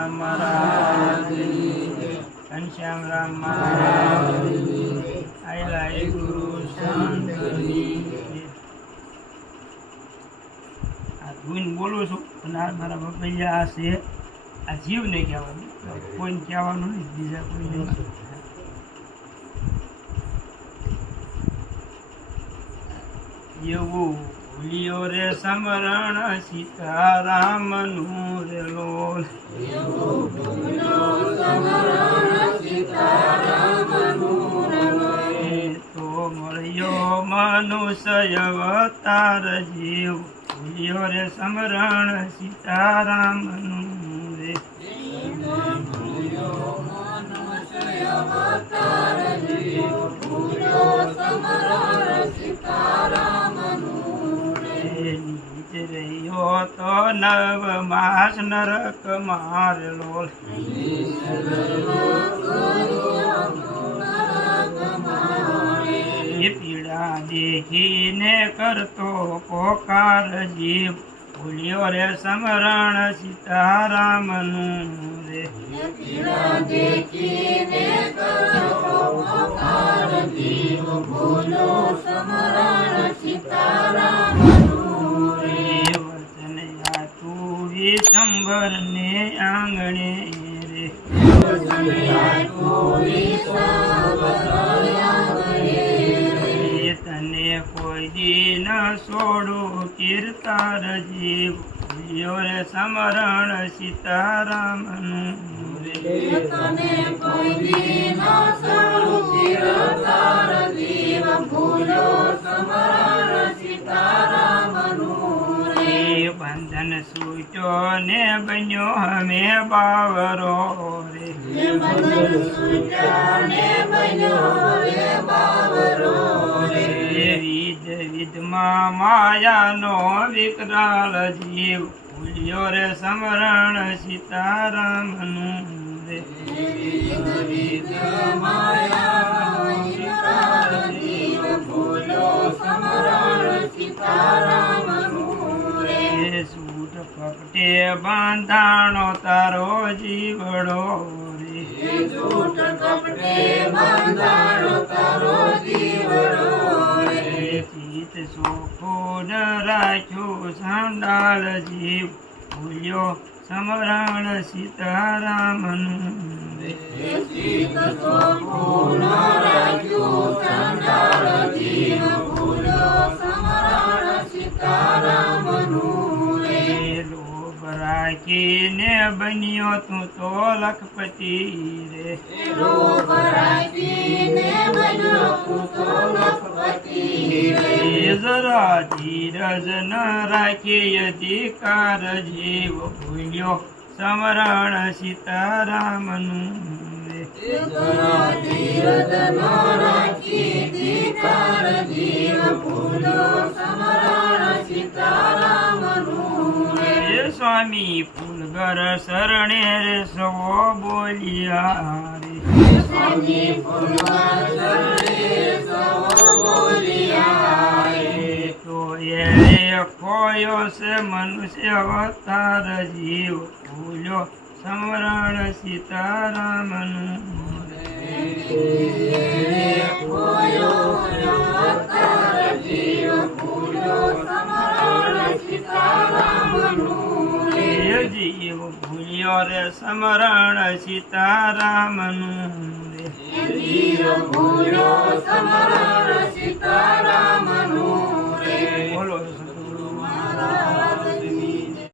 રામ મહારાજની ઘનશ્યામ રામ મહારાજની આયલા ગુરુ સંતની આ ધૂન બોલું છું અને આ મારા બાપૈયા આ છે આ જીવને કહેવાનું કોઈને કહેવાનું નહીં બીજા કોઈ નહીં એવું ભૂલ્યો રે સમરણ સીતારામનું રે લોલ તો મળ્યો મનુષ્ય અવતાર જીવ ભૂલ્યો રે સમરણ સીતારામનું રે રહ્યો તો નવ માસ નરક મારેલો પીડા દેખીને કરતો પોકાર જીવ ભૂલ્યો રે સમરણ સીતારામનું રે વિશંભર ને આંગણે રે તને કોઈ દી ન છોડું કીર્તાર જીવ ભૂલ્યો રે સમરણ સીતારામનું રે તને કોઈ દી ન છોડું કીર્તાર જીવ ભૂલ્યો સમરણ સીતારામનું રે બંધન સૂચો ને બન્યો હમે બાવરો રે વિધ વિધમાં માયાનો વિકરાળ જીવ ભૂલ્યો રે સમરણ સીતારામનું રે સૂટ કપટે બાંધાણો તારો જીવડો રે ચિત સોખું રાખ્યું સાંડાળ જીવ ભૂલ્યો સમરણ સીતારામનું રે લોભ રાખીને બન્યો તું તો લખપતિ રે જરા ધીરજ ન રાખી અધિકાર જીવ ભૂલ્યો સમરણ સીતારામનું રે સ્વામી ફૂલગર શરણે રે સવો બોલિયા રે તો એ ખોયો છે મનુષ્ય અવતાર જીવ ભૂલ્યો સમરણ સીતારામનું જીવ ભૂલ્યો રે સમરણ સીતારામનું રે